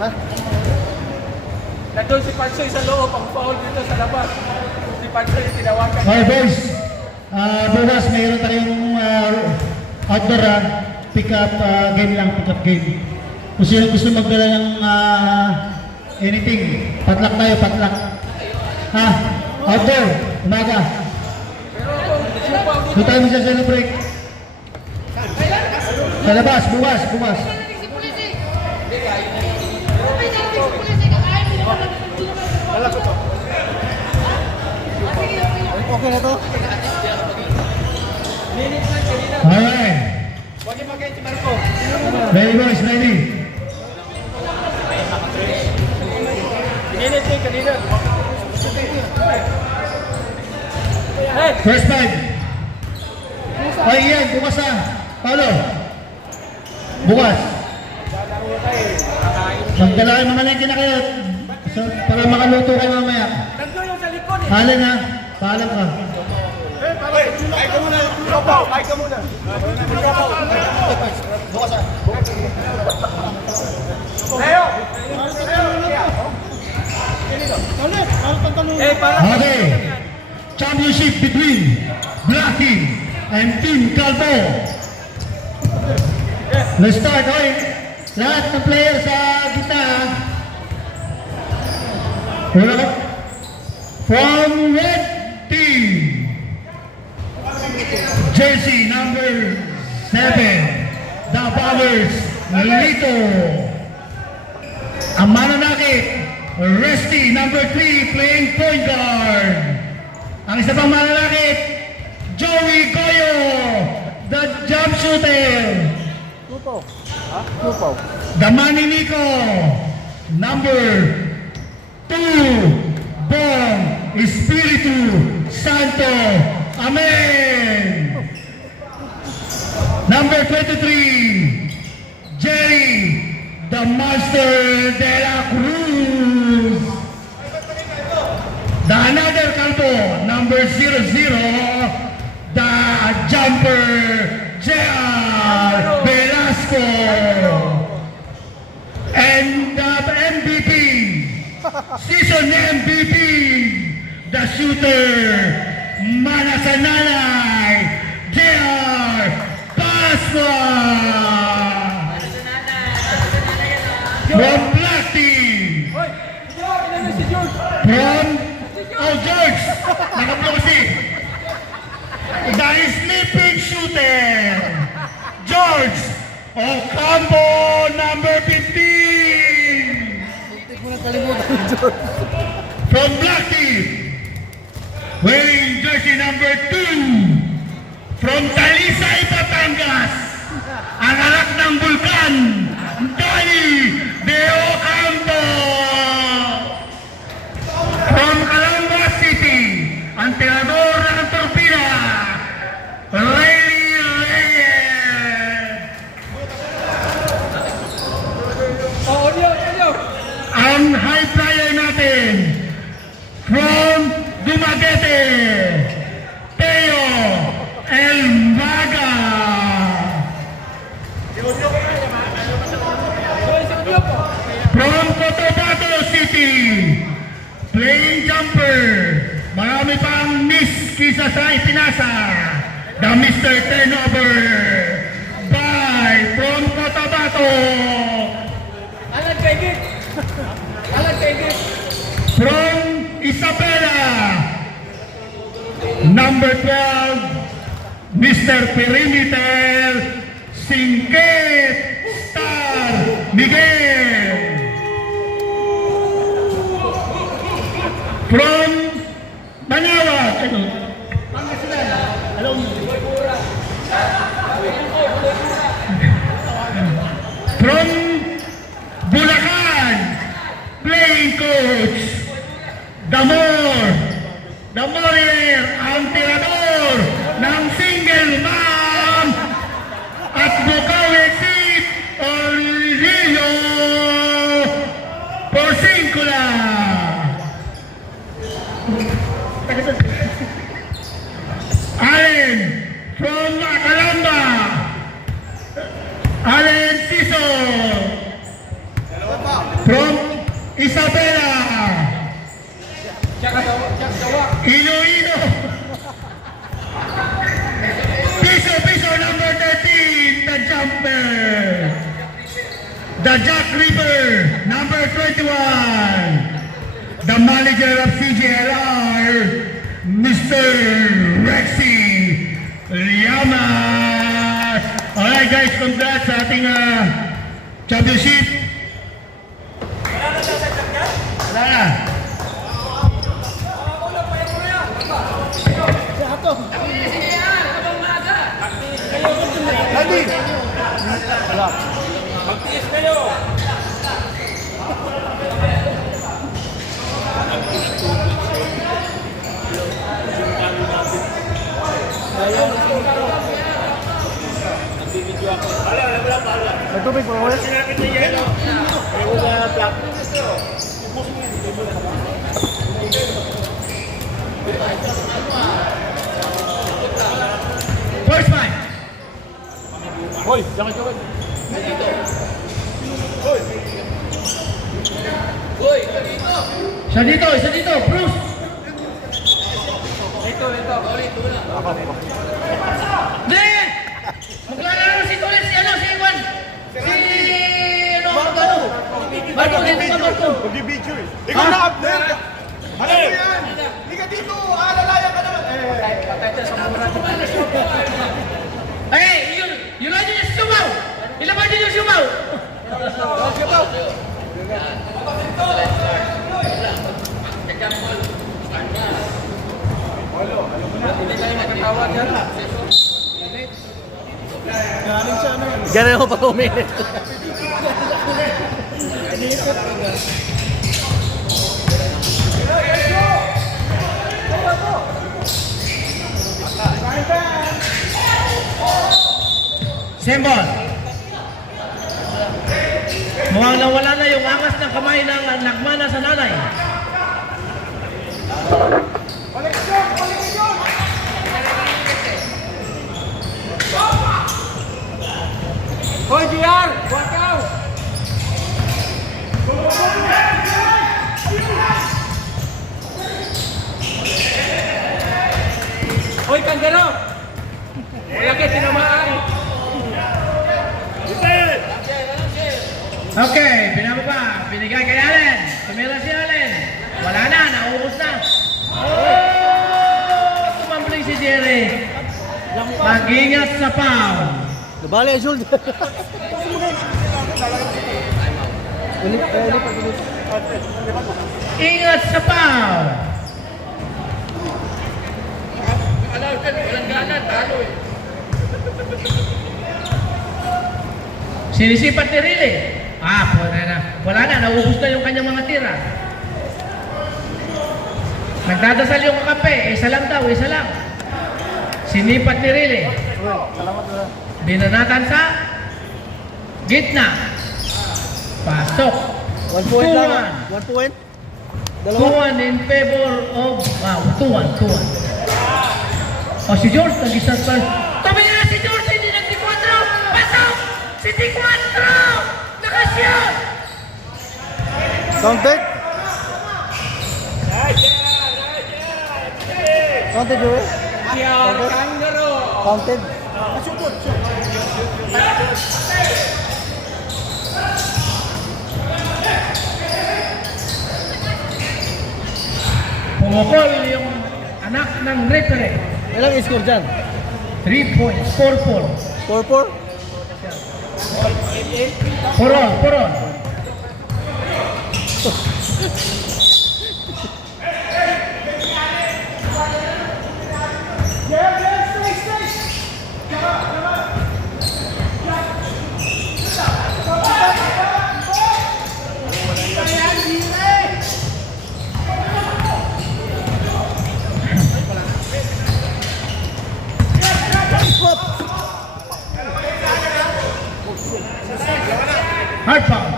Ha? Nandun si Pansoy sa loob, ang foul dito sa labas. Si Pansoy tinawagan. Okay boys, bukas mayroon tayong outdoor pick-up game lang, pick-up game. Kung sino gusto magdala ng anything, patlak tayo, patlak. Ha? Outdoor, umaga. Pero ako, Doon tayo magsa-celebrate. Sa labas, bukas, bukas. Okay na to? minutes lang kanina. Alright. Huwag yung magayin si Marco. Ready boys, ready. Minutes lang kanina. Hey! First five. Ay, yan, bukas na. Paulo. Bukas. Magdala kayo mga lente na kayo. Para makaluto kayo mamaya. Nandun yung sa likod eh. Paalam na. Paalam ka. Ay ka muna. Ay ka muna. Bukas ah. Leo! Eh, parang... Okay. Championship between Black Team and Team Calvo. Let's start, okay? Lahat ng players sa gitna. From red team, jersey number 7, the Bowers, Lito. Ang mananakit, Resty, number 3, playing point guard. Ang isa pang mananakit, Joey Goyo, the jump shooter. Tupo. Ha? Tupo. The Manny Nico, number 2, Bong Espiritu Santo. Amen. Number 23, Jerry, the Monster de la Cruz. The another Calvo, number 00, the jumper, J.R. Velasco. And the MVP, season MVP, the shooter, Manasanalay, J.R. Pasqua. From Black Team, Hoy! Ilan si George? from, oh George, nakaplo kasi. The sleeping shooter, George Ocampo, number 15. Hindi ko na kalimutan, George. From Black Team, wearing jersey number 2, from Talisay, Batangas, ang anak ng Bulkan, Danny De Ocampo. From Calamba City, ang tirador ng Torpida, Rayleigh Reyes. Oh, Olio! Ang high flyer natin, from Dumaguete, Teo Elmaga. Hoy, si Olio po! From Cotabato City, playing jumper, marami pang miss kisa sa ipinasa, the Mr. Turnover, by from Cotabato. Alan Kaigit! Alan Kaigit! From Isabela, number 12, Mr. Perimeter, Singket Star Miguel. From Manawa, from Bulacan, playing coach, the Morier, ang tirador ng single mom at Bukawi Seat, Orlillo Porcincula. Allen from Calamba, Allen Siso. From Iloilo. Piso number 13, the jumper. The Jack Reaper, number 21. The manager of CJLR, Mr. Rexy Llamas. Alright guys, congrats sa ating championship. Wala na. Lagi. Magtiis kayo! May tubig po ulit. First fight. Hoy, jangan coba. Isa dito, Bruce. Ito. Hindi! Maglalaro si Tulis, si Iwan. Barto, dito ka, Barto. Mag-video eh. Ikaw na upload. Ano mo yan? Hindi ka dito. Alalayan ka naman. Yun aja yung sumaw. Ilabas niyo yung sumaw. Hindi kayo magkatawa dyan. Ganun ako pag uminit. Sembol. Mukhang nawala na yung angas ng kamay ng nagmana sa nanay. Hoy, JR! Wakaw! Hoy, Kanggaro! Wala kayo tinamaan! Okay, binababa. Binigay kay Allen. Tumira si Allen. Wala na, naubos na. Oh! Tumambling si Jerry. Mag-ingat sa foul. Nabali ang shoulder. Ingat sa foul. Walang gana, talo eh. Sinisipat ni Riley. Wala na, naubos na yung kanyang mga tira. Nagdadasal yung kakampi, isa lang daw, isa lang. Sinipat ni Riley. Binanatan sa gitna. Pasok. 1 point lang. 1 point. 2-1 in favor of 2-1. O si George, nag-isang pa. Tabi na si George, hindi nag-4. Pasok! Si T4! Nakashoot! Counted? Counted yun? JR, Kanggaro! Counted? Pumukol yung anak ng referee. Ilang score dyan? 3 points, 4-4. 4-4? Purol. Hard foul.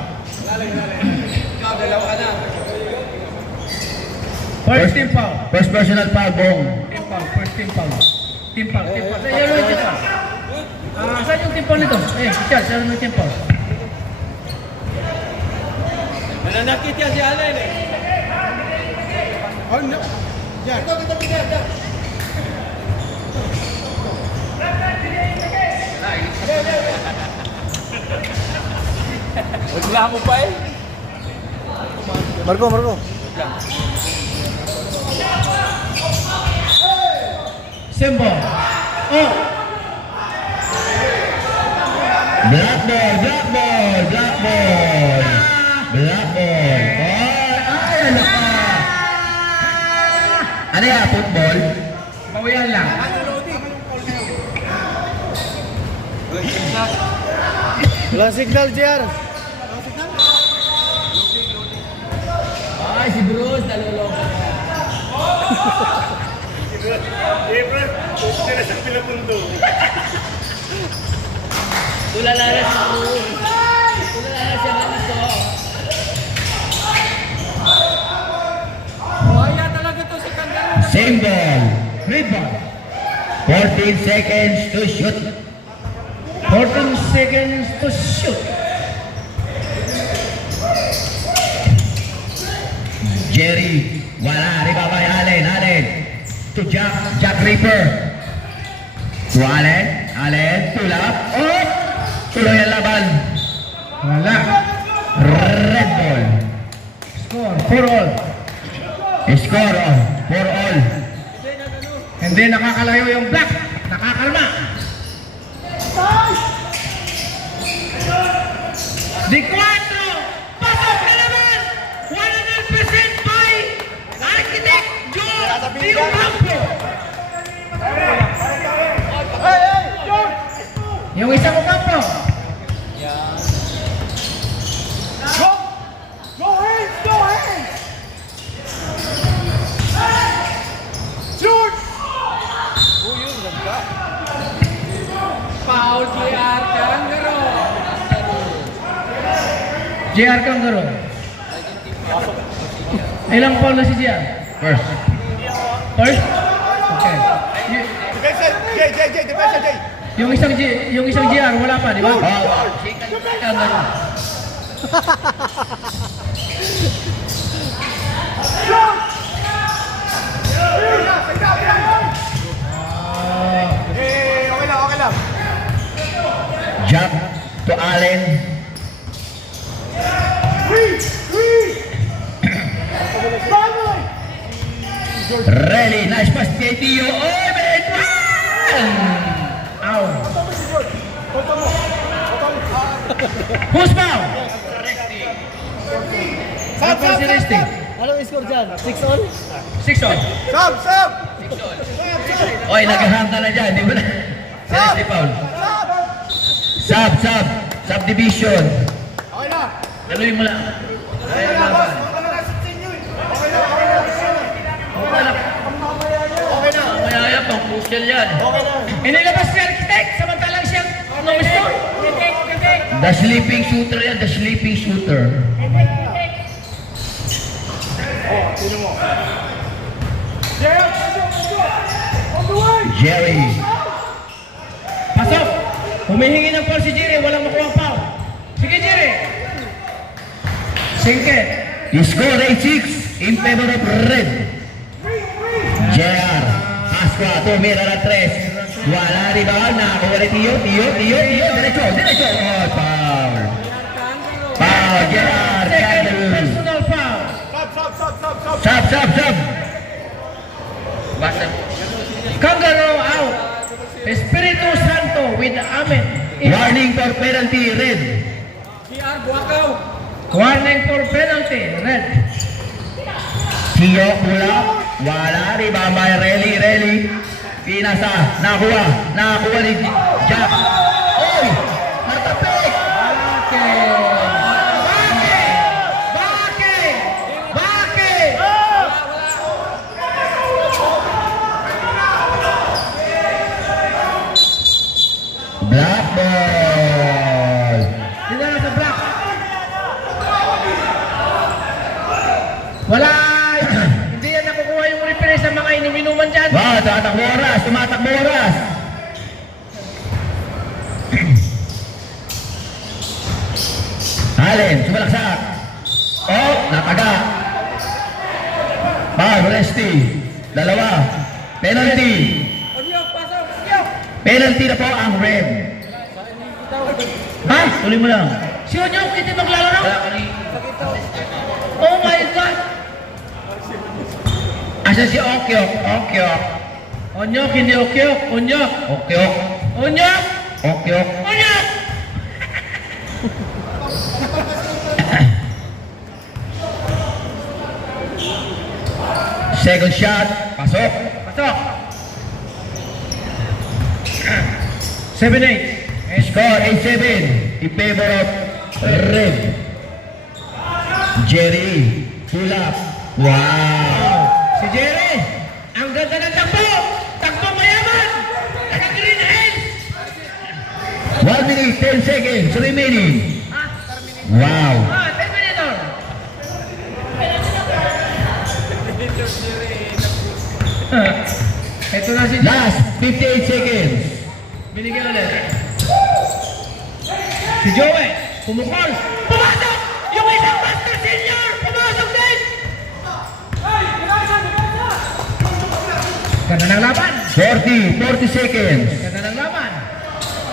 First team foul. First personal foul, Bong. First team foul. Team foul. Yellow yung team foul. Saan yung team foul nito? Richard, saan yung team foul? Nananakit yan si Allen eh. Reklamo pa eh. Marco. Simbo. Oh. Black ball. Ay, ano ka? Ano yan, football? Bawian lang. Walang signal, JR. Ay, si Bruce, naluloko na. Tulala na si Bruce. Tulala na siya ganito. Kaya talaga to si Kangaroo. Same ball. Red ball. 14 seconds to shoot. 14 seconds to shoot. Jerry, wala. Ribabay, Allen. To Jack Reaper. To Allen, tulap. Oh! Tuloy ang laban. Wala. Red ball. Score. 4-all. Score, for all. Hindi nakakalayo yung black. Nakakalma. Di 4. Pasok na naman. 100% by Architect Joe Di Ocampo. Yung isang Ocampo. Go hands! Shoot! Foul JR Kangaroo. JR Kangaroo. Ilang foul na si JR? First. First? Okay. Jay. Yung isang JR wala pa, di ba? Kangaroo. Okay lang. Jack to Allen. Really nice pass kay Tio. Oh, man! Ow. Who's foul? Sab, si Resty. Anong score dyan? 6-all? 6-all. Sab! Oy, naghahanta na dyan. Di ba na? Seriously, Paul. Subdivision. Okay na. Daluin mo lang. Okay na, boss. Okay na sa inyo eh. Okay na. Mayaya pang crucial yan. Okay na. Inilabas si Architect, samantalang siyang no-score. The sleeping shooter yan. The sleeping shooter. Jerry. Pasok! Humihingi ng foul si Jerry, walang makuha ang foul. Sige Jerry! Singket. The score 8-6 in favor of red. JR. Pascua, tumira na 3. Wala rebound. Nakakuha ni Tio. Diretso. Oh, foul. Foul, JR. Second Kangaroo. personal foul. Sub. Basta. Kangaroo out. Espiritu Santo with Amen. Warning for penalty, red. JR Buakaw. Warning for penalty, red. Tio, kulap. Wala, rebound by Relly. Pinasa, nakuha ni Jack. Oy! Natapik! Bakit? Black ball. Dito na sa black. Wala. Hindi yan nakukuha yung referee sa mga inuminuman dyan. Wow, tumatakbo oras. Allen, sumalaksak. Oh, nataga. Foul, Resty. Dalawa. Penalty. Onyok, pasok! Onyok! Penalty na po ang red. Ha? Tuloy mo lang. Si Onyok, hindi maglalaro? Oh my God! Asa si Okyok? Okyok. Onyok, hindi Okyok. Onyok! Okyok. Onyok! Okyok. Onyok! Second shot. Pasok. Pasok! 7-8. Score 8-7 in favor of red. Jerry. Pull up. Wow. Si Jerry! Ang ganda ng takbo! Takbo mayaman! Taga Green Hills! 1 minute 10 seconds remaining. Wow. 10 minutes! Ito na si Last 58 seconds. Binigyan ulit. Si Joey, pumukol. Pumasok! Yung isang Master Senior! Pumasok din! Ganda ng laban! 40 seconds. Ganda ng laban!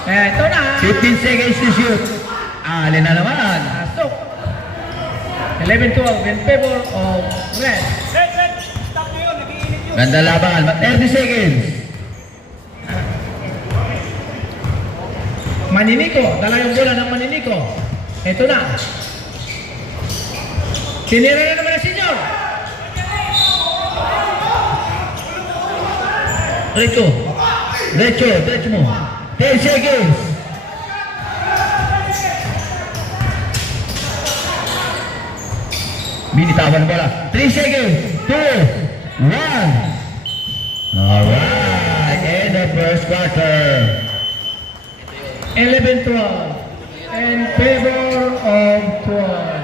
Ito na! 15 seconds to shoot. Alin na naman. Pasok! 11-12 in favor of Red. Ganda laban. 30 seconds. Maniniko, dala yung bola ng Maniniko. Ito na. Sinira na naman ang senior. Diretso. Diretso mo. 10 seconds. Binitawan bola. 3 seconds. 2, 1. Alright. End of first quarter. 11-12 in favor of 12.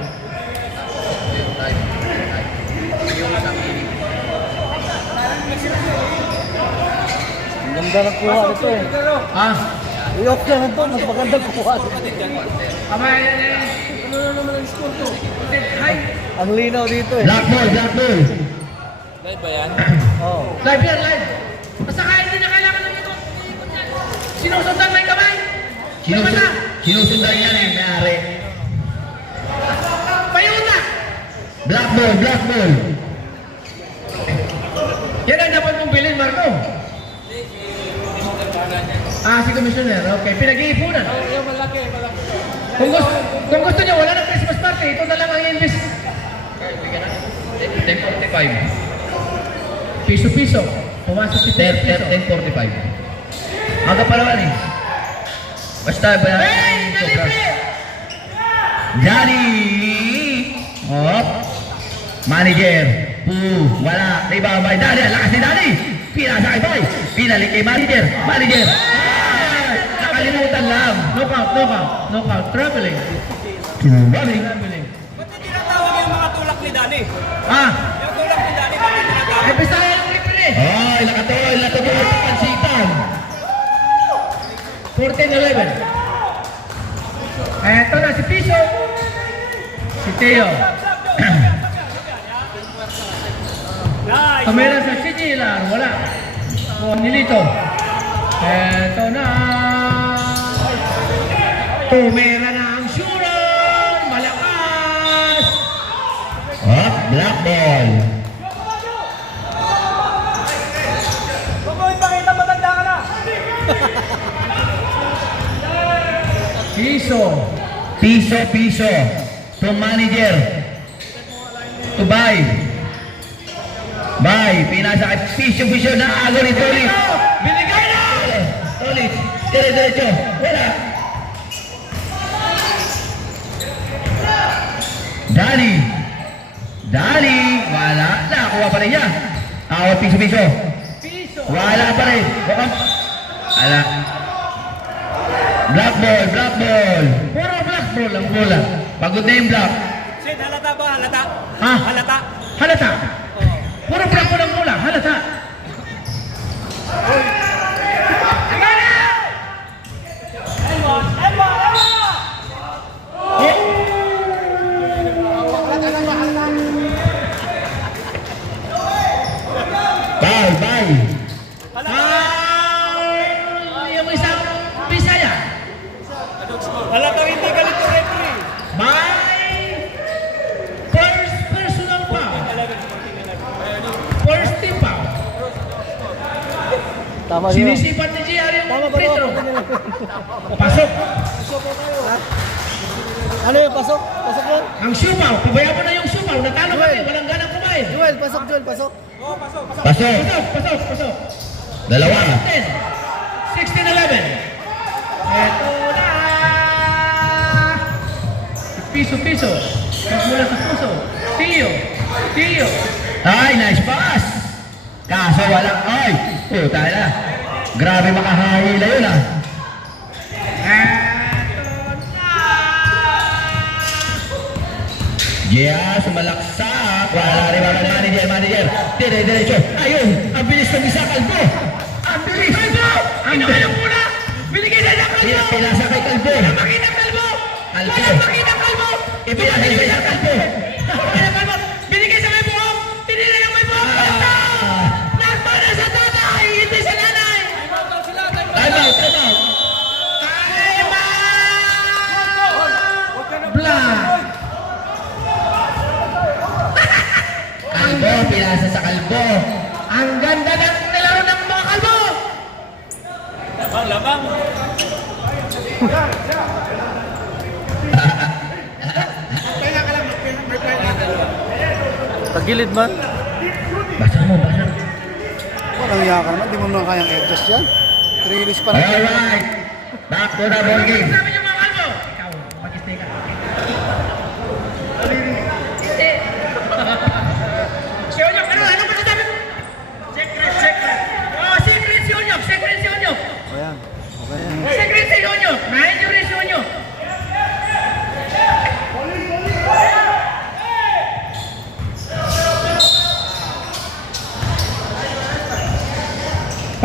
Ganda ng kuha nito eh. Ah, Iyok lang ito, mas maganda kuha nito. Ano na naman ang score to? Ang linaw dito eh. Black ball. Live ba yan? Oo. live yan, live. Basta kahit hindi na kailangan ng ikot. Sinusundan may kamay. Sinusundan yan eh. Mayari. Payuta. Black ball. Yan ang dapat mong bilhin, Marco. Ah, si Commissioner. Okay, pinag-iipunan. Yung malaki. Kung gusto niyo, wala na Christmas party. Ito na lang ang invest. 10:45. Piso-piso. Pumasok si 10:45. Aga pa naman eh. Basta ba yan? Hey! Nalibre! Johnny! Hop! Manager! Wala! Rebound by Danny! Lakas ni Danny! Pinasa kay Boy! Pinalik kay manager! Manager! Nakalimutan lang! Knockout. Traveling. Running! Ba't hindi natawag yung mga tulak ni Dani? Ah! Yung tulak ni Dani, ba't hindi natawag? Eh, basta lang yung libre. Ay, nakatol! Natutulog sa pansitan! 14-11. Eto na si Piso. Si Teo. Kamera sa Sigilar. Wala. Nilito. Eto na. Tumera na ang shooter. Malakas. Hop! Black ball! Huwag mo ipakita matanda ka na! Piso. To manager. To buy. Pinasa kay Piso na agaw ni Tolit. Binigay na! Tolit. Diretso. Wala. Dali. Wala. Nakuha pa rin niya. Awat Piso. Piso. Wala pa rin. Wala. Black ball. Puro black ball ang bola. Pagod na yung black. Sid, halata ba? Halata? Ha? Halata? Halata. Puro black ball ang bola. Halata. Foul, bye. Foul! Yung isang Bisaya. Halatang hindi galit yung referee. By first personal foul. First team foul. Tama yun. Sinisipat ni JR yung Tama ba Pedro. ito? Pasok. Ano yun? Pasok? Pasok yun? Ang siupaw. Pabayaan mo na yung siupaw. Natalo kami. Walang ganang kumain. Joel, pasok Joel, pasok. Pasok. Pasok. Dalawa. 16-11. Eto na. Piso. Magmula sa puso. Tio. Ay, nice pass. Kaso walang, ay, puta na. Grabe makahahila yun ah. Yeah, sumalaksak. Wala rin mga manager. Dire-diretso. Ayun, ang bilis ng isa, Kalbo. Ang bilis. Kalbo! Ano muna? Binigay na ng Kalbo. Pinasa kay Kalbo. Makita Kalbo. Kalbo. Makita Kalbo. Ipinasa kay Kalbo. Binigay sa may buhok. Tinira ng may buhok. Nagpana sa tatay. Hindi sa nanay. Time out. Black. Kalbo, pinasa sa Kalbo. Ang ganda ng nilaro ng mga Kalbo. Labang. Tagilid man. Basa mo. Walang iya ka naman. Di mo naman kayang adjust yan. 3 release pa lang. Alright. Back to the ball game. Sabi niyo mga Kalbo. Ikaw, mag-stay ka. Si Onyok, ano ba sasabi mo? Secret. Oh, secret si Onyok. Ayan. Okay yan. Secret si Onyok. Na-injury si Onyok.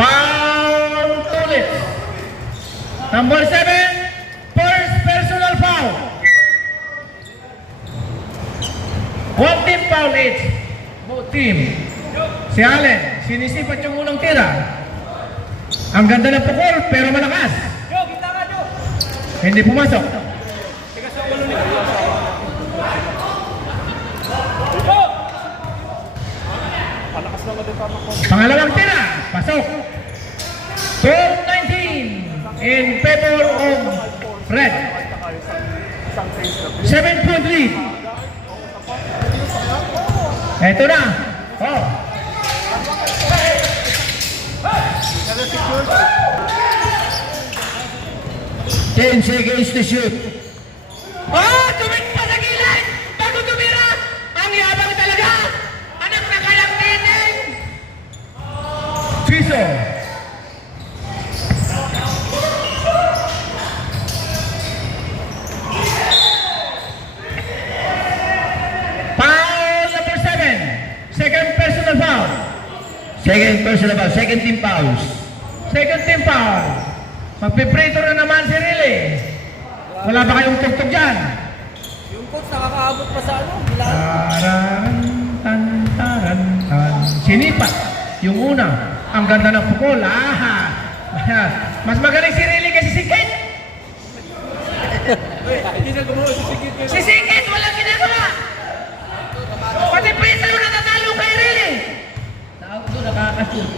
Foul ulit. Number 7, first personal foul. One team foul each. Both team. Si Allen, sinisipat yung unang tira. Ang ganda ng pukol, pero malakas. Hindi pumasok. Pangalawang tira, pasok. 12-19 in favor of Red. 7-point lead. Ito na. Oh. Ten seconds to shoot. Oh, tumit pa sa gilid! Bago tumira! Ang yabang talaga! Anak na kalang tining! Piso! Foul number 7. Second personal foul. Second team fouls. Second team foul. Magpiprito na naman si Riley. Wala ba kayong tugtog dyan? Yung coach nakakaabot pa sa ano? Bilang. Taran. Sinipat. Yung una. Ang ganda ng pukol. Mas magaling si Riley kasi si Kate. Si Sikit, walang ginagawa. Pati prisa yung natatalo kay Riley.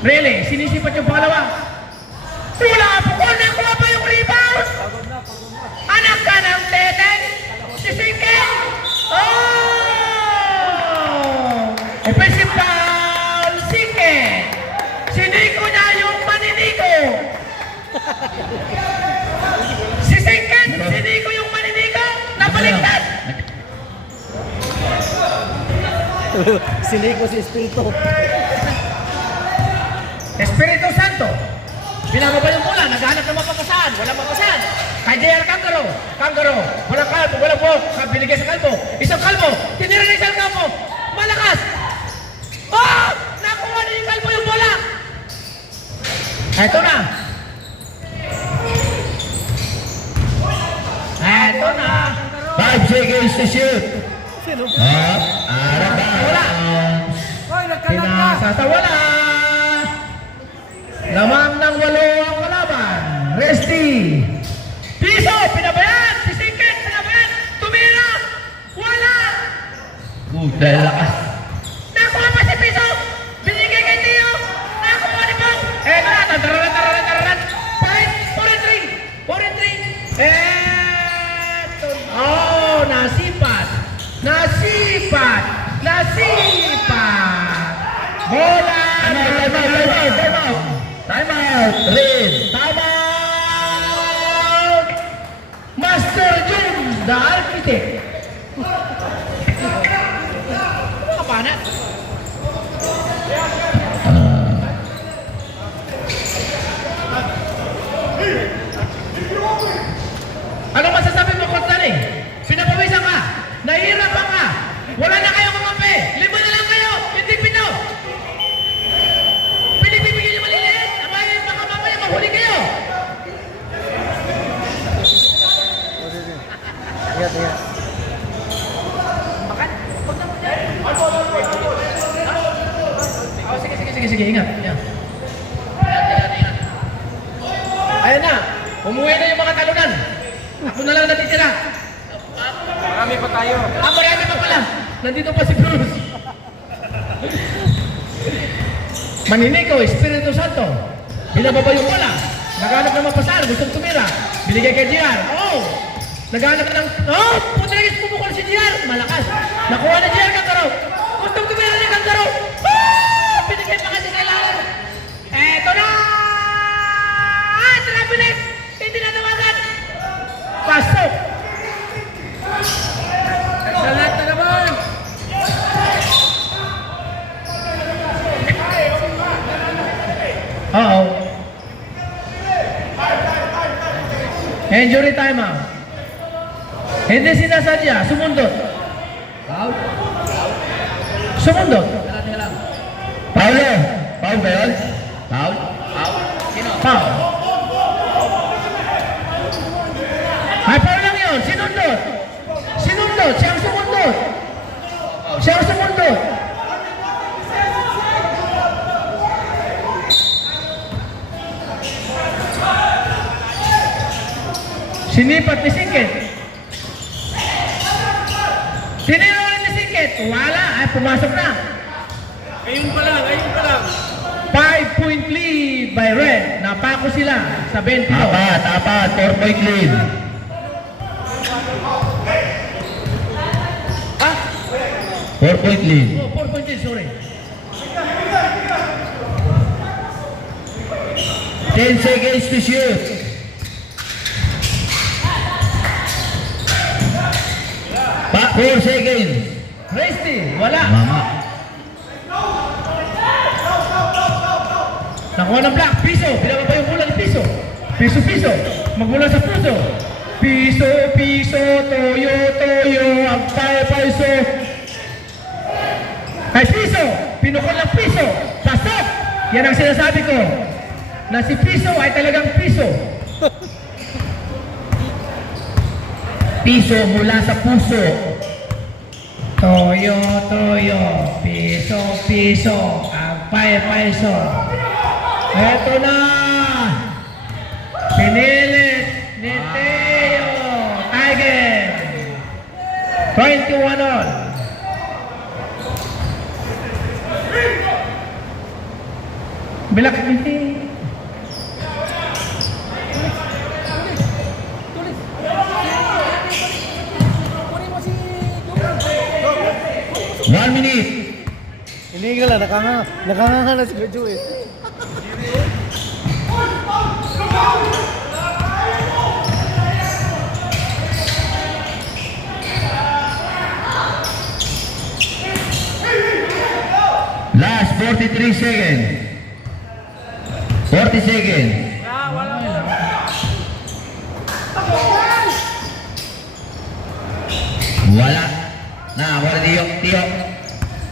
Riley, sinisipat yung pangalawa. Wala pukol, nakuha pa yung rebound. Anak ka ng teteng. Si Sikit. Offensive foul, Sikit. Siniko niya yung maniniko. Si Sikit, siniko yung maniniko. Napaliktad. Siniko si Espiritu. Espiritu Santo. Binababa yung bola, naghahanap ng mapapasahan. Walang mapasahan. Kay JR Cangaro. Walang kalbo, walang buhok. Binigay sa kalbo. Isang kalbo. Tinira na isang kalbo. Malakas. Oh! Nakuha na yung kalbo yung bola. Eto na. Eto na. 5 seconds to shoot. Sino? Up. Out of bounds. Hoy, nagkalat ka! Pinasasawalan. Lamang ng 8 ang kalaban. Resty. Piso, pinabayan. Si Singkit, pinabayan. Tumira. Wala. Dahil lakas. Nakuha pa si Piso. Binigay kay Tio. Nakuha ni Pong. Eto na. Tararan. 43. Eto. Oh, nasipat. Bola. Time out. Red. Time out. Master Jones, the architect. Apa na? Ano masasabi mo, Coach Danny? Pinapawisan ka. Nahihirapan ka. Wala na kayong kumampi. 5 na lang kayo. Hindi pino. Pinipibigyan niyo maliliit. Abayan, baka mamaya mahuli kayo. Ingat. Oh, sige. Ingat. Ingat. Ayan na. Umuwi na yung mga talunan. Ako na lang natitira. Marami pa tayo. Marami pa pala. Nandito pa si Bruce. Maninikaw, Espiritu Santo. Binababa yung bola. Naghanap ng mapasal. Gustong tumira. Binigay kay JR. Oo. Naghanap ng... Oh! Puta nagis pumukol si JR. Malakas. Nakuha na JR Kangaro. Gustong tumira ni Kangaro. Oh! Binigay pa kasi kay Lalo. Eto na! Trapinix! Hindi na tawagan. Pasok. Excellent na naman. Oo. Injury timeout. Hindi sinasadya. Sumundot. Sumundot. Paulo. Paul ba yun? Paul? Paul. Ay, Paul lang yun. Sinundot. Siyang sumundot. Sinipat ni Singkit. Tiniro ulit ni Singkit. Wala. Ay, pumasok na. Ayun pa lang. 5-point lead by Red. Napako sila sa 22. Apat. 4-point lead. Ah? 4-point lead. Oh, 4-point lead, sorry. 10 seconds to shoot. 4 seconds. Resty, wala. Mama. Nakuha ng block. Piso. Pinababa yung bola ni Piso. Piso. Magmula sa puso. Piso. Toyo. Ang Piso. Ay, Piso. Pinukol ng Piso. Pasok. Yan ang sinasabi ko. Na si Piso ay talagang Piso. Piso mula sa puso. Toyo. Piso. Ang Piso. Eto na. Pinilit ni Teo. Tiger. 21 all. Bilak ni Teo. One minute. Hindi ka lang, nakanganga na si Bejo eh. Last 43 seconds. 40 seconds. Wala. Wala Tio.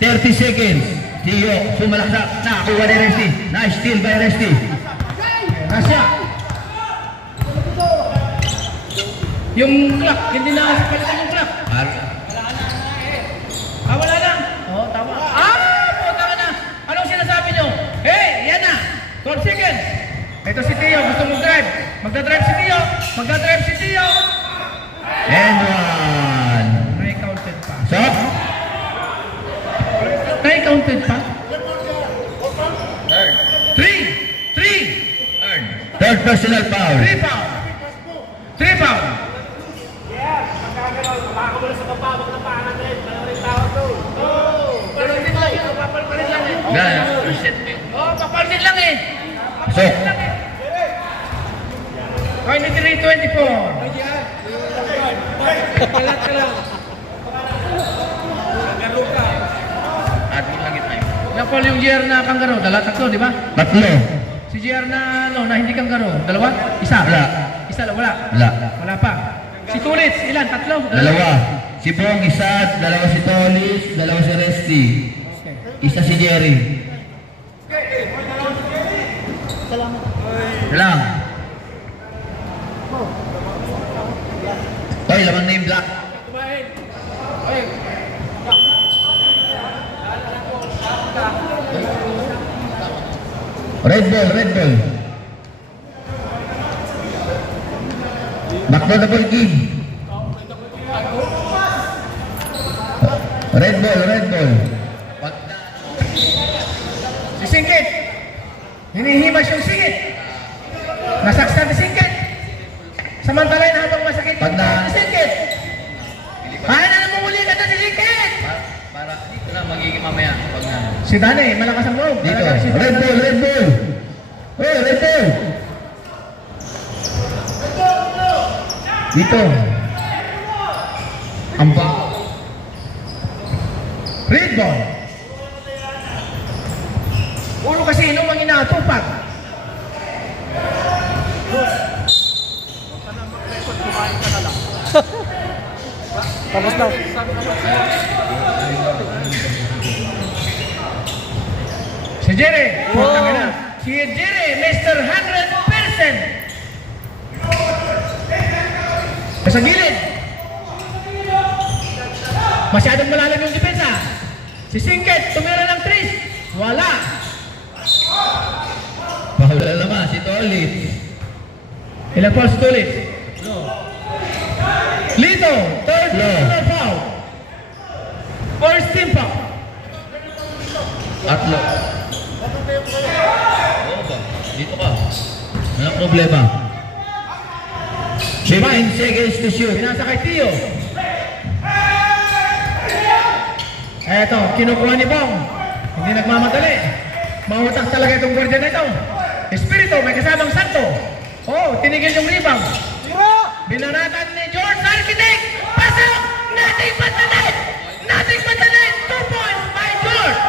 30 seconds. Tio, sumalaksak. Kuha ni Resty. Nice steal by Resty. Rasya. Yung clock, hindi na palitan yung clock. Wala na. Oo, tama. Puta ka na. Anong sinasabi nyo? Hey, yan na. 12 seconds. Ito si Tio, gusto mong drive. Magdadrive si Tio. Magdadrive si Tio. And one. Nai-counted pa. So, Nai-counted pa. 3. third personal foul. 3 foul. 3 foul. Oh, papalsin lang eh. So, 23-24. Palat ka lang. Laro ka. Ilang foul yung GR na kanggaro? Tatlo, di ba? tatlo. Si GR na na hindi kanggaro? Dalawa? Isa? Wala. Isa lang, wala? Wala. Wala pa. Si Tulits, ilan? Tatlo? Dalawa. Si Bong, isa. Dalawa si Tolis. Dalawa si Resty. Isa si Jerry. Lang. Oy, lamang na yung black. Red ball, red ball. Back to the ball, kid. Red ball, red ball. Si Singkit. Hinihimas yung Singkit. Nasaksan ni Singkit. Samantalain habang masakit yung Pag- si Singkit. Paano na namumuli ka na si Singkit? Para dito na magiging mamaya. Pag na. Si Dane, malakas ang loob. Dito. Talaga si Red ball, red ball. Oh, red ball. Dito. Ampa. Red ball. Puro kasi inom ang inaatupak. Tapos na. Si Jerry. Putang ina. Si Jerry, Mr. 100%. Sa gilid. Masyadong malalim yung depensa. Si Singkit, tumira ng 3. Wala. Pahula naman si Tolis. Ilang fouls ulit? Lito, third personal foul. First team foul. Tatlo. Dito ka. Walang problema. 15 seconds to shoot. Pinasa kay Tio. Eto, kinukuha ni Bong. Hindi nagmamadali. Mahutak talaga itong guardian na ito. Espiritu, may kasamang santo. Oh, tinigil yung rebound. Binanatan ni George Architect. Pasok! Nothing but the net! Nothing but the net! 2 points by George!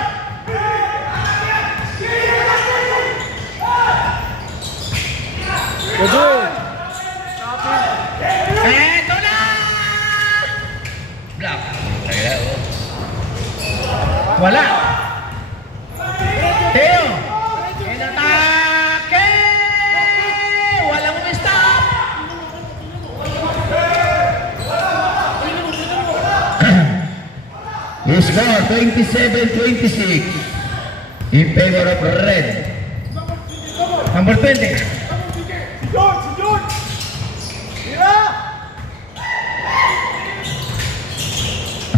Eto na! Black. Wala. Teo. Inatake! Walang stop. The score 27-26 in favor of red. Number 20.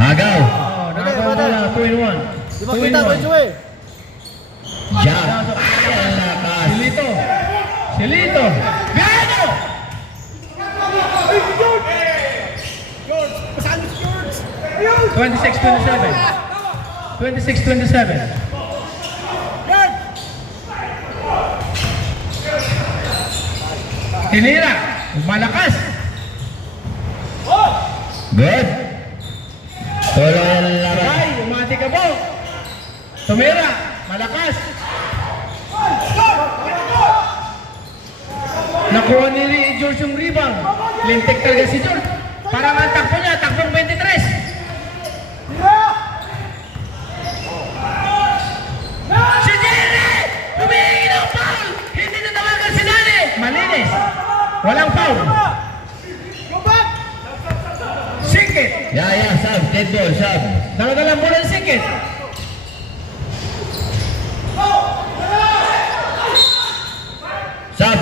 Agaw. Oh, nakakawala. 2 in 1. Di ba kita ba, Joey? Jump. Lakas. Si Lito. Si Lito. Gano! 26-27. 26-27. Tinira. Malakas. Good. Tuloy ang laban. Ay, umati ka po. Tumira. Malakas. Nakuha ni George yung rebound. Lintik talaga si George. Parang ang takbo niya, takbong 23. Si Jerry! Humihingi ng foul! Hindi na tawagan si Dani! Malinis. Walang foul. Singkit. Yeah, sub. Dead ball, sub. Dala-dalang bola ng Singkit. Sub.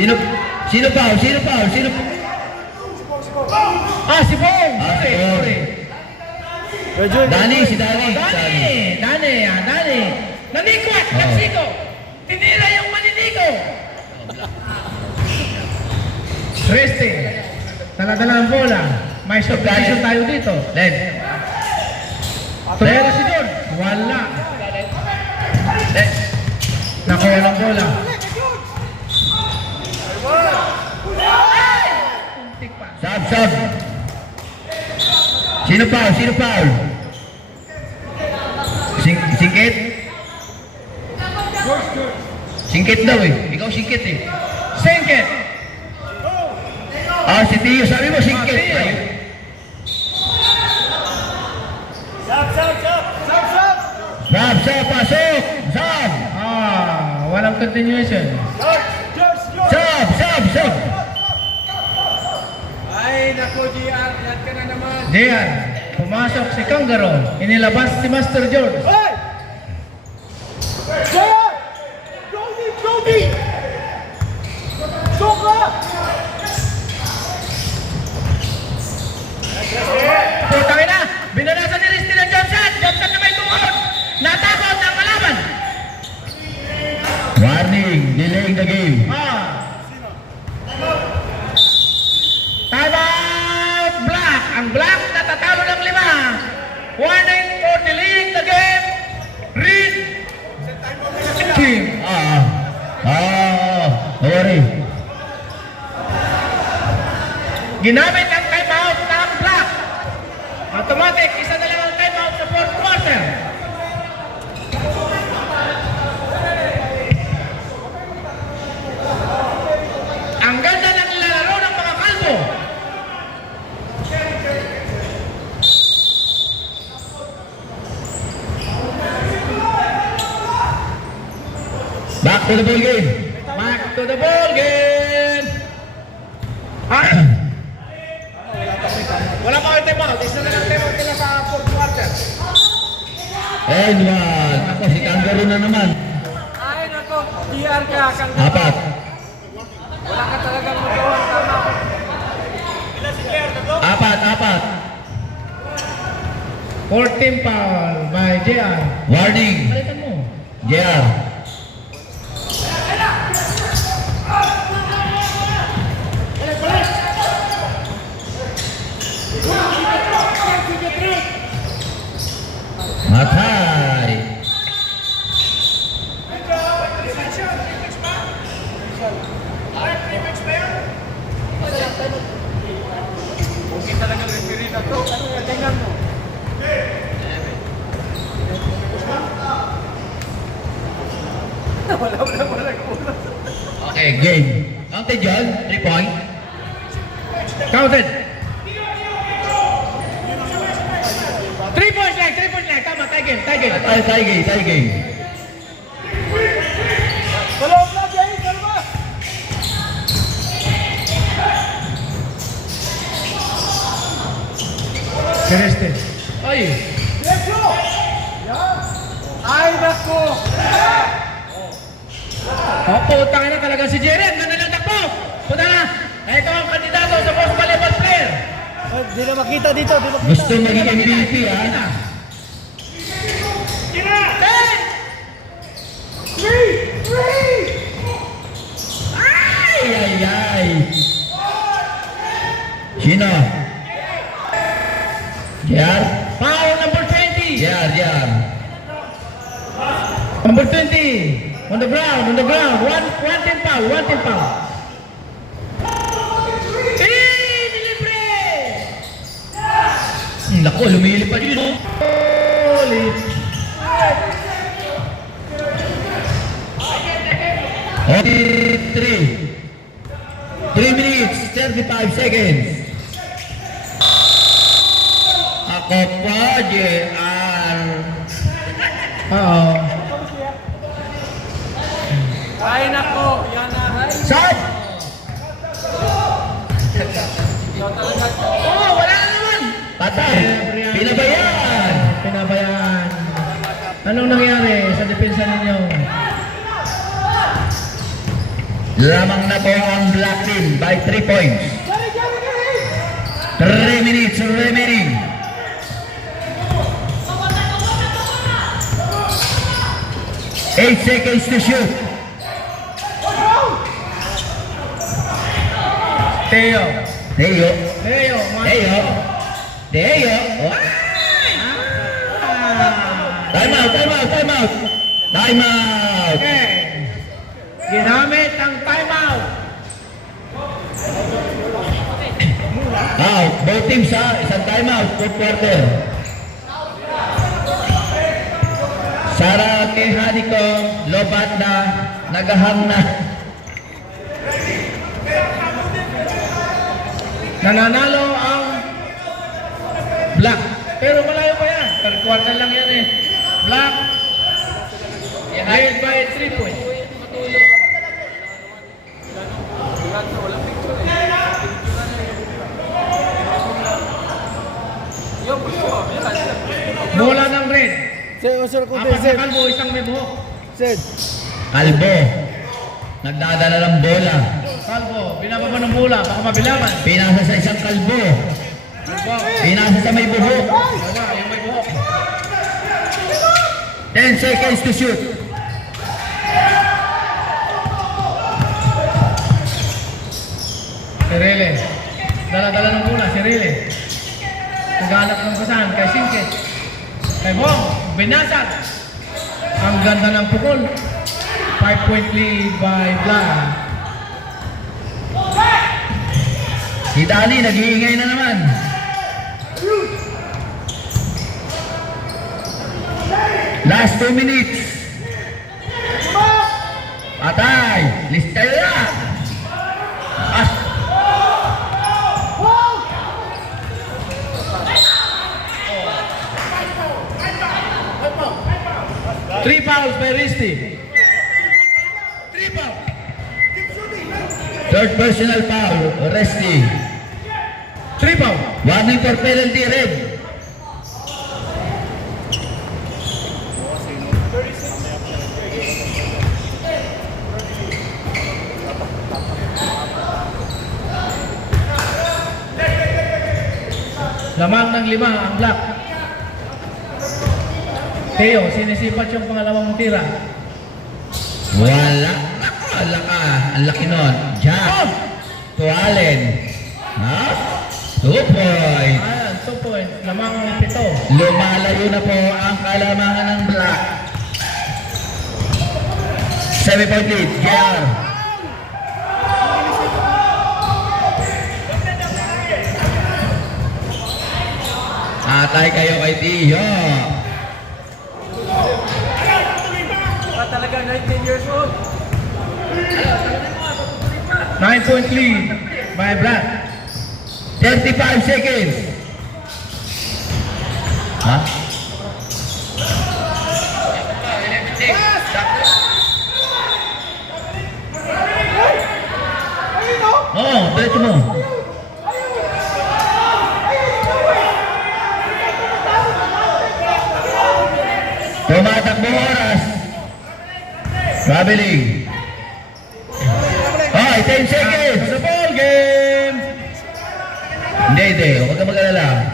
Sino foul? Ah, si Bong! si Bong. Dani, si Dani. Dani. Nanikwat, Mexico. Tinira yung maninigo. Resting. Dala-dala ang bola. May subdivision tayo dito. Len. Tumira si John. Wala. Nakuha ng bola. Puntik pa. Sab. Sino foul? Singkit? Singkit daw eh. Ikaw singkit eh. Sengket. Ah, si Tio. Sabi mo singkit. Tio. Sab, pasok. Sab. Walang continuation. Sab. Ay, naku, GR. Yan ka na naman. Diyan, pumasok si Kangaroo. Inilabas si Master George. Hey! Jaya! Jody! Soka! Putang ina! Binanasan ni Risty ng Johnson! Johnson na may tungkol! Natakot ang kalaban! Warning. Delaying the game. Time out! Black! Ang Black natatalo ng 5. Warning for delaying the game. Read! Team. Don't worry. Ginamit ang time out ng Black. Automatic, isa na lang ang time out sa 4th quarter. Ang ganda ng lalaro ng mga kalbo. Back to the ball game. Back to the ball game. Wala pa kayo time out. Isa na lang time out nila sa 4th quarter. And 1. Ako si Kangaroo na naman. Ay, naku, GR ka. 4. Wala ka talagang magawang tama. 4. 14 foul by JR. Warning. Palitan mo. JR. Matay. Okay talagang referee na to. Tingnan mo. Wala. Okay, game. Counted dyan. 3 point. Counted. 3 points lang. Tama, tie game. Tie game. Dalawang na, Jay! Dalawa! Celeste. Ay. Let's go! Yan! Ay, naku. Putang ina talaga si Jerry. Ang ganda ng takbo. Punta na. Ito ang kandidato sa most valuable player. Di na makita dito, di makita. Gusto maging MVP ha. 3! Ay. Sino? JR? Foul number 20. JR. Number 20. On the ground. One team foul. Libre! Naku, lumilipad yun oh. Holy. Okay, 3 minutes, 35 seconds. Ako pa, JR. Ay, naku. Yan na. Sab! Wala na naman. Patay! Pinabayaan. Anong nangyari sa depensa ninyo? Lamang na po ang black team by 3 points. 3 minutes remaining. Eight seconds to shoot. Teo. Teo. Teo. Teo. Teo. Time out, time out, time out. Time out. Okay. Ginamit ang timeout. Out. Both teams ha. Isang time out. Fourth quarter. Sara kay Haniko. Lobat na. Nagahang na. Nananalo ang Black. Pero malayo pa yan. Third quarter lang yan eh. Black. Led by 3 points. Bola ng red. Sir, kung Apat na kalbo, isang may buhok. Sir. Kalbo. Nagdadala ng bola. Kalbo, binababa ng bola. Baka mabilaman. Pinasa sa isang kalbo. Pinasa sa may buhok. Wala, yung may buhok. 10 seconds to shoot. Sirele. Dala-dala ng bola, Sirele. Naghanap ng basahan kay Singkit. Kay Bong, binasag. Ang ganda ng pukol. 5-point lead by Black. Si Dali nag-iingay na naman. Last 2 minutes. Patay. Lista yan. Ah. Three fouls by Risti. Third personal foul. Resty. 3 foul. Warning for penalty red. Lamang ng 5 ang Black. Teo, sinisipat yung pangalawang tira. Wala. Naku, wala ka. Ang laki nun. Jack. To Allen. Ha? 2 points. Ayan, 2 points. Lamang ang 7. Lumalayo na po ang kalamangan ng Black. 7-point lead. JR. Atay kayo kay Tio. Talaga 19 years old. 9-point lead by Black. 35 seconds. Ha? Oh, diretso mo. Tumatakbo oras. Traveling. Oh, 10 seconds. Sa ball game. Hindi. Huwag ka mag-alala.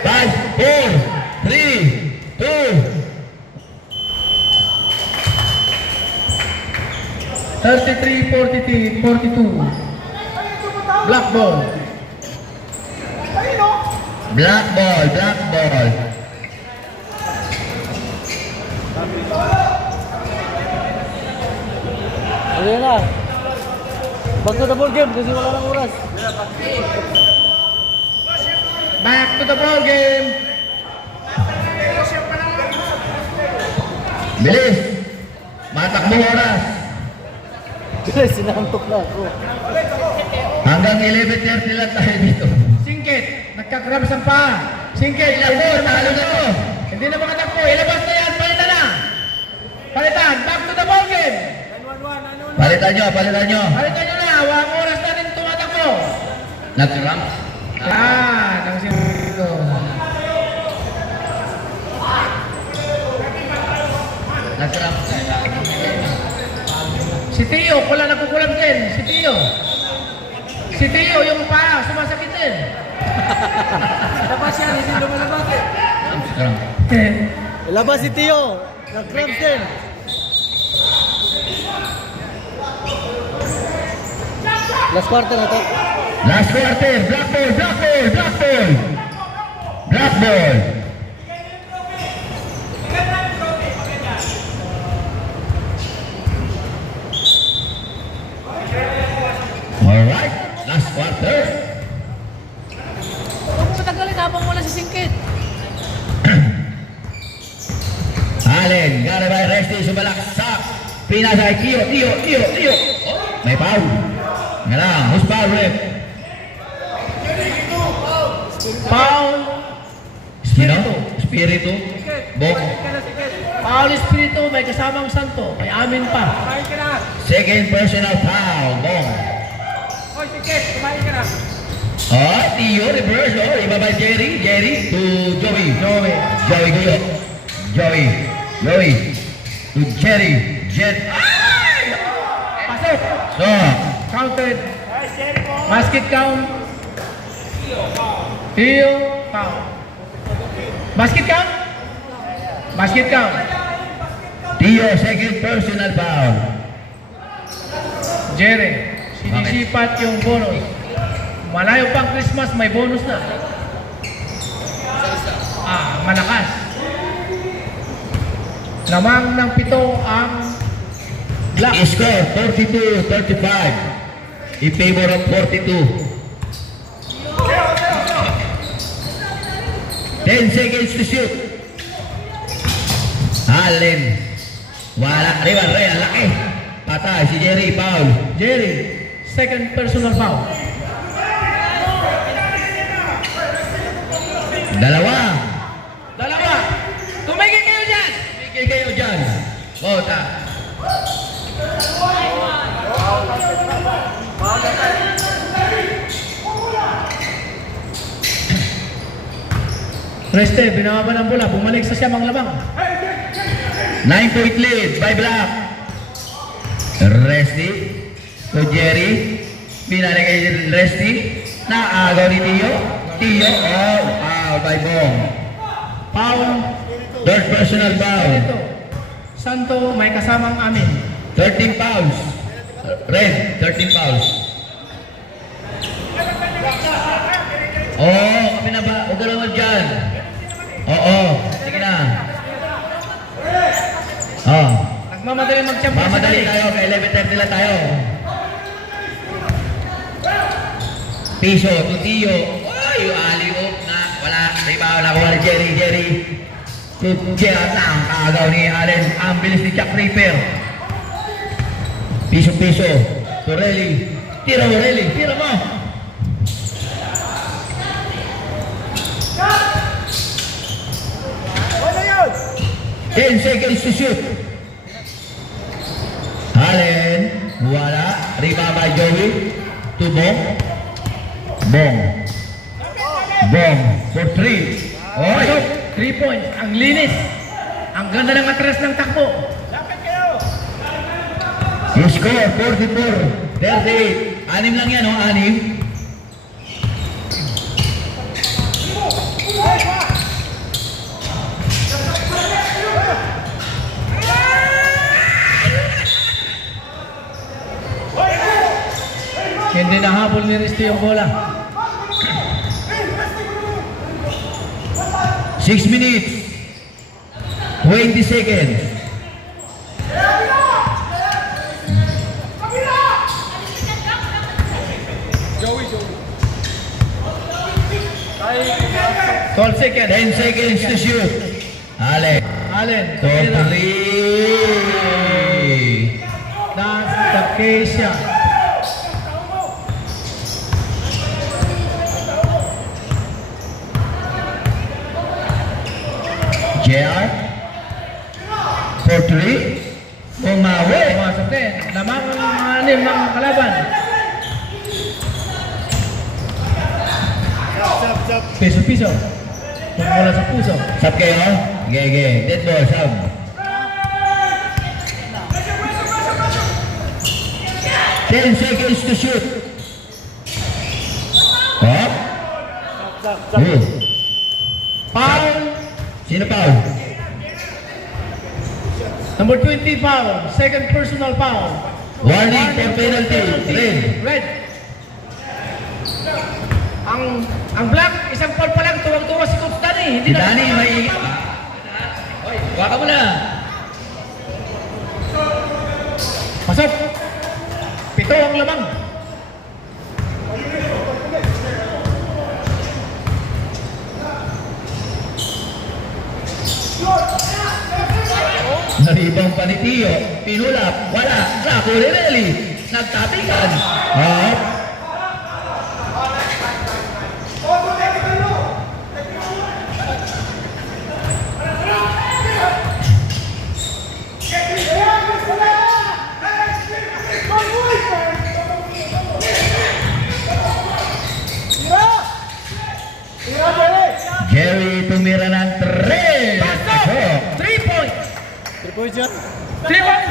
5, 4, 3, 2. 33-42. Black ball. Black ball. Ayun na. Back to the ball game kasi wala nang oras. Back to the ball game. Bilis. Matakbo oras. Sinantok na ako. Hanggang 11:30 lang tayo dito. Singkit. Nagkakrabs ang paa. Singkit. Ilabas, talo na to. Hindi na makatakbo. Ilabas na yan. Palitan na. Palitan. Back to the ball game. Palitan nyo. Palitan nyo na. Wang oras na rin tumatakbo. Nag-ramp. Ang singkito. Nag-ramp. Si Tio, wala nagkukulam din. Si Tio. Si Tio, yung paa, sumasakit din. Labas yan, hindi lumalabas eh. Labas si Tio. Nag-cramps din. Last quarter na to. Last quarter, black ball, black ball, black ball. Black ball. Alright, last quarter. Huwag mo tagalin habang wala si Singkit. Allen, Garibay Resti sumalaksak. Pinasay, Tio. Oh, may foul. Nga lang, who's foul, ref? Paul Sino? Espiritu? Bok? Paul Espiritu, may kasamang santo. May amin pa. Kumain ka na. Second personal foul, Bong. Hoy, Singkit, kumain ka na. Oh, Tio, reverse, oh. Ibaba Jerry to Joey. Joey Guyo. Joey. To Jerry. Ay! Pasok. So, Counted. Basket count. Tio, foul. Basket count? Basket count. Tio, second personal foul. Jerry, sinisipat yung bonus. Malayo pang Christmas, may bonus na. Malakas. Lamang ng 7 ang Black. Score 42-35 in favor of 42. 10 seconds to shoot. Allen. Wala. Rival Ray. Laki. Patay. Si Jerry. Foul. Jerry, second personal foul. Dalawa. Tumigil kayo dyan! Tumigil kayo dyan. Bota. Reste, binababa ng bola, bumalik sa siyamang labang. 9-point lead by Black. Resty to Jerry. Pinalik kay Resty. Naagaw ni Tio. Oh, foul by Bong. Foul. Third personal foul. Ito. Santo, may kasamang amin. 13 fouls. Red, 13 fouls. Oh, pinaba. Huwag ka naman dyan. Oo, sige na. Oh, Nagmamadali mag-champion mamadali tayo. Kay 11:30 lang tayo. Piso, Tutiyo. Ay, ali-oop na. Wala. Rebound na wala Jerry. Tutiyo na ang kaagaw ni Allen. Ang bilis ni Chuck Reaper. Piso. Torelli. Tira mo. Wala yun! 10 seconds to shoot. Allen. Wala. Rebound by Joey. To Bong. Bong for 3. Oy, 3 points. Ang linis. Ang ganda ng atras ng takbo. Lapit kayo! You score 44-38. 6 lang yan, 6. Hindi nahabol ni Risto yung bola. 6 minutes. 20 seconds. Joey. 12 seconds. 10 seconds to shoot. Allen. To To 3. That's the Keisha. JR. For 3. Umawi. Pumasok din. Lamang ang 6 ng kalaban. Piso. Pagmula sa puso. Sab kayo? Gege. Dead ball, sab. 10 seconds to shoot. Oh? Foul. Sino foul? Number 20 foul. Second personal foul. Warning for penalty. Red. Red. Ang black, isang foul pa lang, tuwag-tuwa si Coach Danny. Si Danny may... Oy, waka mo na. Pasok. 7 ang lamang. Naribang pa ni Tio. Pinulap. Wala. Rapo Rirelli. Nagtapikan. Up. Jerry tumira ng 3. Pasok. 3 points. 3 points yan. 3 points.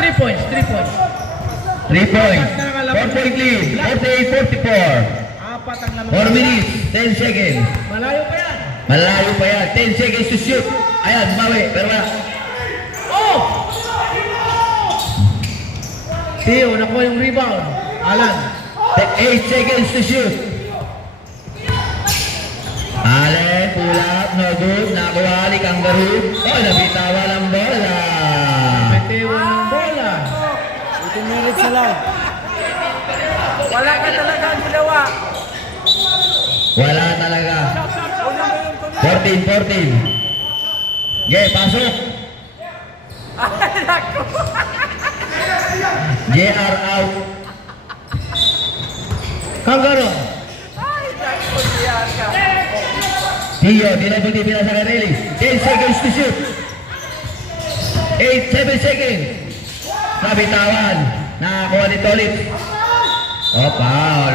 3 points. 3 points. 3 points. 4-point lead. 48-44. Apat ang lamang. 4 minutes. 10 seconds. Malayo pa yan. Malayo pa yan. 10 seconds to shoot. Ayan, mawi. Pero wala. Oh! Tio, nakuha yung rebound. Alan. 8 seconds to shoot. Allen, pull up, no good. Nakuha ni Kangaroo. Oh, nabitawan ang bola. Bitiwan ng bola. 18 minutes na lang. Wala ka talaga ang ginawa. Wala talaga. 14. Yeah, pasok. Ay, naku. JR out. Kangaroo. Ay, naku, diyan ka. Tio, dinabuti pila sa Kareli. 10 seconds to shoot. 7 seconds. Nabitawan. Nakakuha ni Tolit. Oh, foul.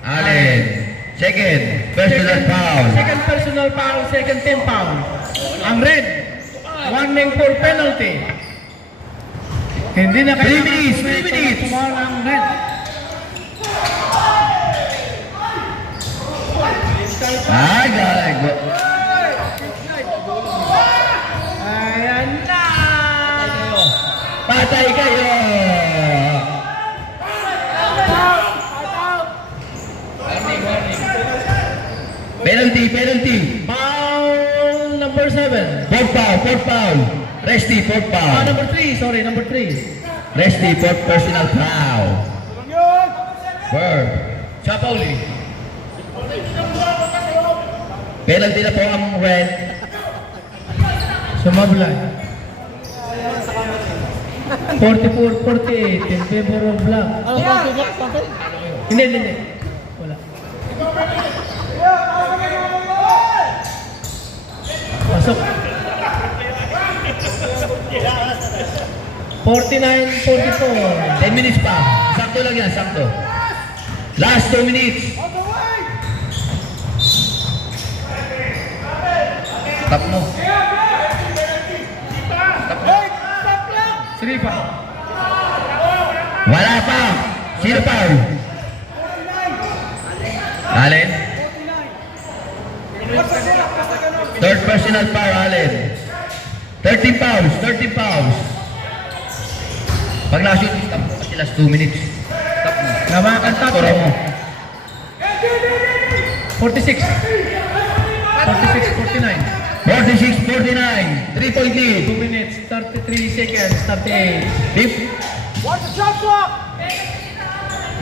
Allen. Second. Personal foul. Second personal foul, second team foul. Ang red, warning for penalty. Hindi na 3 minutes. 3 minutes. Tumawag ang red. Ay, gago. Ayan na! Patay kayo. Penalty. Foul number 7. Fourth foul. Resty, fourth foul. Number 3, sorry, number 3. Resty, fourth personal foul. Verb. Siya Pauli. Penalty na po ang red. Sumablay. 44-48 in favor of black. Hindi. Wala. Pasok. 49-44. 10 minutes pa. Sakto lang yan, sakto. Last 2 minutes. Tap mo. 3 pa. Wala pa. Sino pa? Allen. Third personal foul, Allen. 13 fouls. Pag na-shoot, stop mo kasi last 2 minutes. Stop mo. Labakan tatlo. Turo mo. 46. 46-49. 46-49. 3-point lead. 2 minutes, 33 seconds, 38. Watch the shot clock.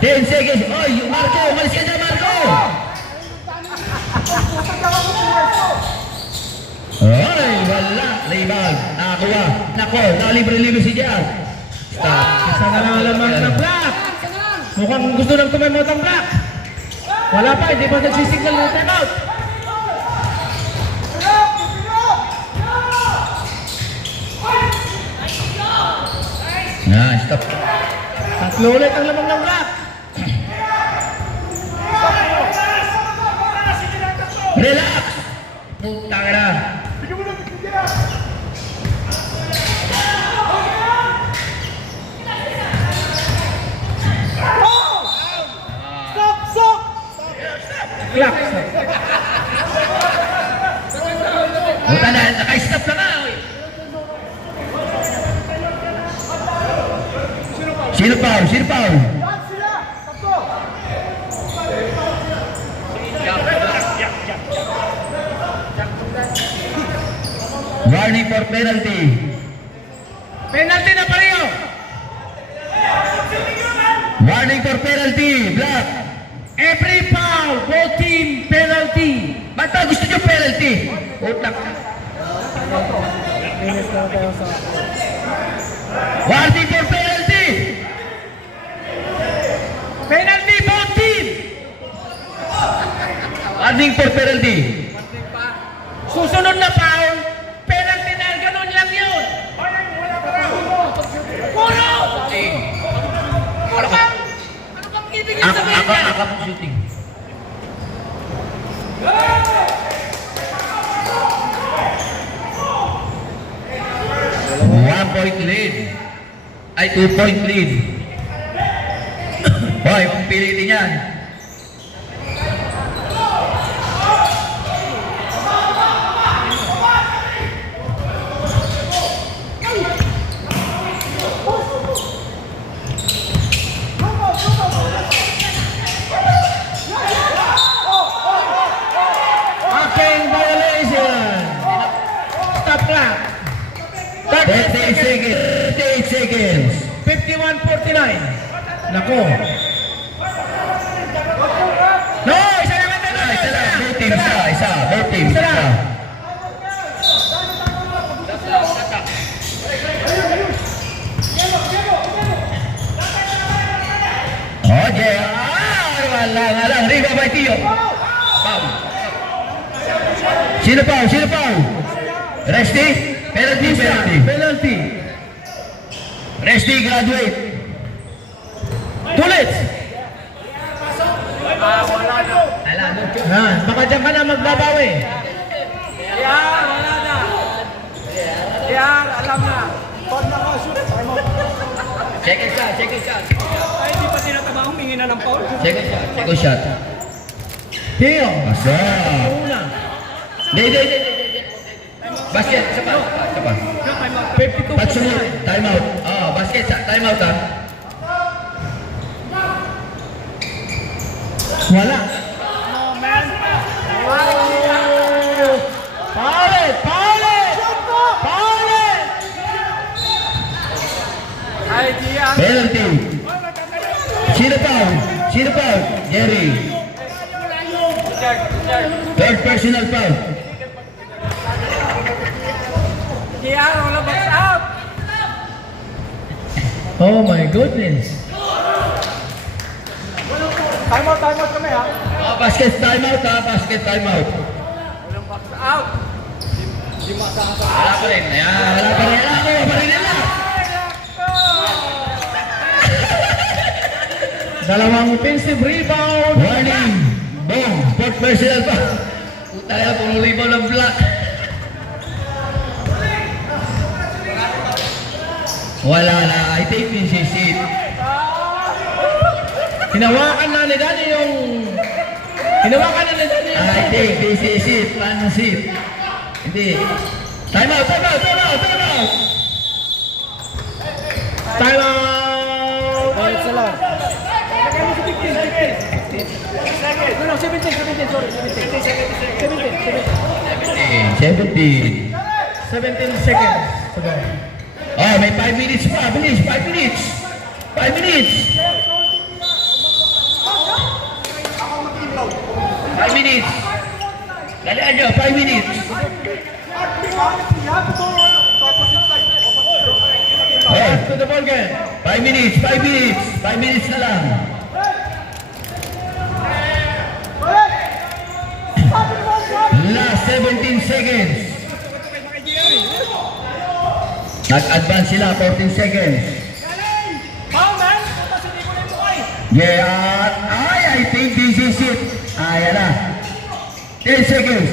10 seconds. Oy, Marco! Umalis ka dyan, Marco! Ay, wala. Rebound. Nakakuha. Nako, nakalibre-libre si Jan. Stop. Isa na lang lamang ng black. Mukhang gusto nang tumemot ang black. Wala pa, hindi pa nagsisignal ng timeout. Stop. Tatlo ulit ang lamang ng black. Relax! Puta ka na. clock. Buta na, naka-stop na nga. Oy. Sino foul? Sino foul? Warning for penalty. Penalty na pareho. Warning for penalty. Black. Every foul, both team penalty. Ba't ba gusto nyo penalty? Utak. Warning for penalty. Penalty both team. Warning for penalty. Susunod na foul, penalty na, ganun lang yun. Puro! Puro bang? Ano bang ibig sabihin niya? Akap shooting. One point lead. Ay, 2-point lead. Hoy, pilitin yan. Aking violation. Stop clock. 38 seconds. 38 seconds. 51-49. Nako. No, isa naman na lang. Isa lang. Both teams, isa. Both teams, Isa isa. lang. Oh, yeah. Wala nga lang. Riva by Tio. Foul. Sino foul? Sino foul? Resty? Penalty, penalty. Penalty. Resty, graduate. Tulit. Wala. Baka dyan ka na magbabawi. Yan, wala na. Yan, alam na. Second shot, second shot. Ay, di pa tinatama, humingi na ng foul. Second shot, second shot. Tio. Asa? Una. Hindi. Basket, isa pa. Isa pa. 52-49. Pagsunod, time out. Basket, time out ha. Wala. No, man. Foul it! Foul it! Foul it! Ay, diyan. Penalty. Sino foul? Sino foul? Jerry. Third personal foul. Diyan, wala box out. Oh my goodness. Time out kami ha. Basket, time out ha. Basket, time out. Walang box out. Wala pa rin. Ayan, wala pa rin. Wala pa rin nila. Dalawang offensive rebound. Warning. Boom. Fourth personal foul. Puta yan, puro rebound ng black. Wala na. I think this is it. Hinawakan na ni Danny yung... Hinawakan na ni Danny yung... I think this is it. Pansit. Hindi. Time out, time out, time out, time out. Time out! Balik sa lang. Lagay mo si 15. No, 17, sorry. 17. 17. 17 seconds to go. Oh, may 5 minutes pa. Bilis, 5 minutes. 5 minutes. 5 minutes. Dalian nyo, 5 minutes. Oh, To the ball game. 5 minutes, 5 minutes. 5 minutes na lang. Last 17 seconds. Nag-advance sila, 14 seconds. Foul, man. Tapos hindi ko na yung mukay. Yeah, I think this is it. Ayan na. 10 seconds.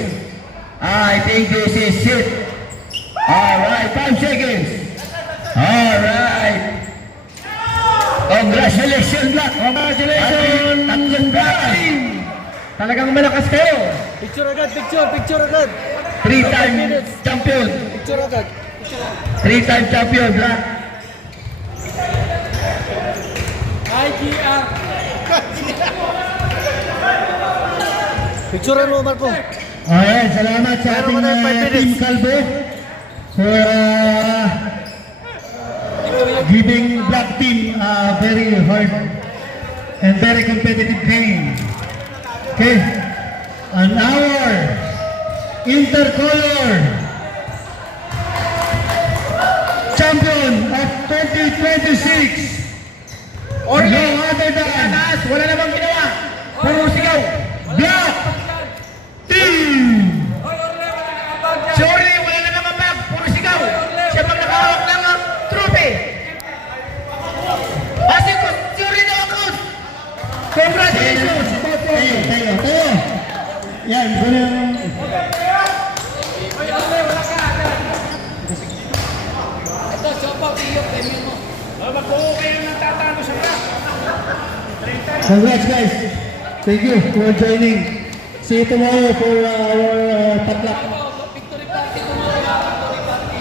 I think this is it. Alright, 5 seconds. Alright. Congratulations, Black. Congratulations, Tatlong Black. Talagang malakas kayo. Picture agad, picture agad. 3-time champion. Picture agad. 3-time champion, Black. IGR. Picture mo, Marco. Ayan, salamat sa ating Meron ka na 5 minutes. Team Calvo for giving Black Team a very hard and very competitive game. Okay, an hour intercolor champion of 2026. Orly, No other than taas, wala namang ginawa. Puro sigaw. Black Team. Si Orly, wala namang ambag. Puro sigaw. Siya pang nakahawak ng trophy. Si Orly na account. Congratulations. Tayo. Yan, gano'n yung... Ito, sopa, tiyo, premium mo. Magbuo kayo ng tatalo sa ka. Congrats guys. Thank you for joining. See you tomorrow for our potluck. Victory party tomorrow. Victory party.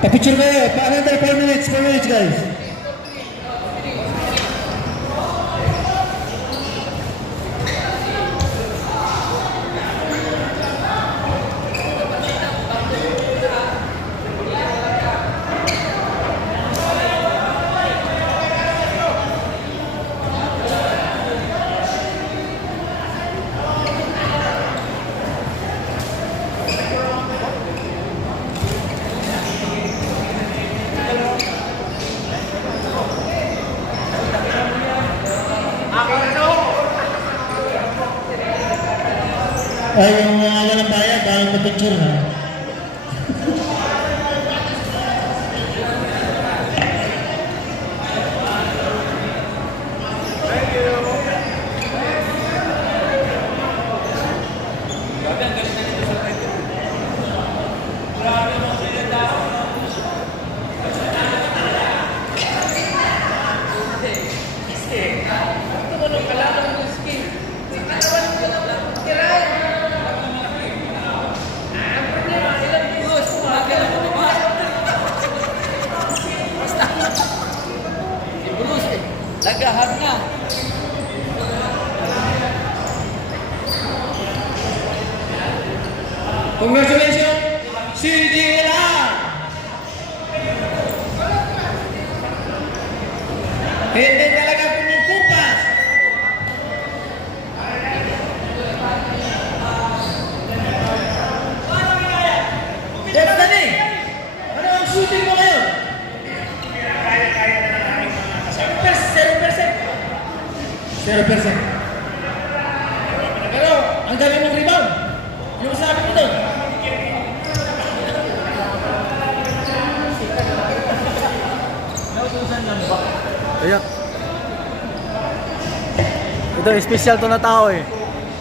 Pa-picture kayo. Pa-another 4 minutes guys. Ay, yung walang bayad, dahil pa-picture ha. Lagahan na. Congratulations, CDLR! Hindi talaga pumupupas! Jeff Dani, ano ang shooting mo ngayon? 0%. Pero, ang galing mong rebound. Yung sabi mo doon. Ayan. Ito, special to na tao eh.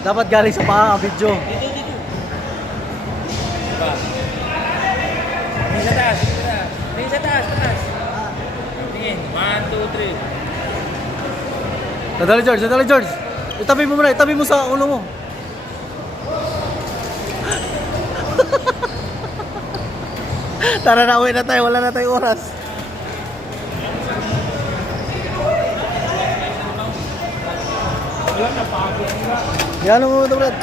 Dapat galing sa paa, video. Tingin sa taas. Tingin sa taas. Tingin. 1, 2, 3. Sadali George. Itabi mo muna, itabi mo sa ulo mo. Tara na, uwi na tayo, wala na tayong oras. Yan mo ito, Brad.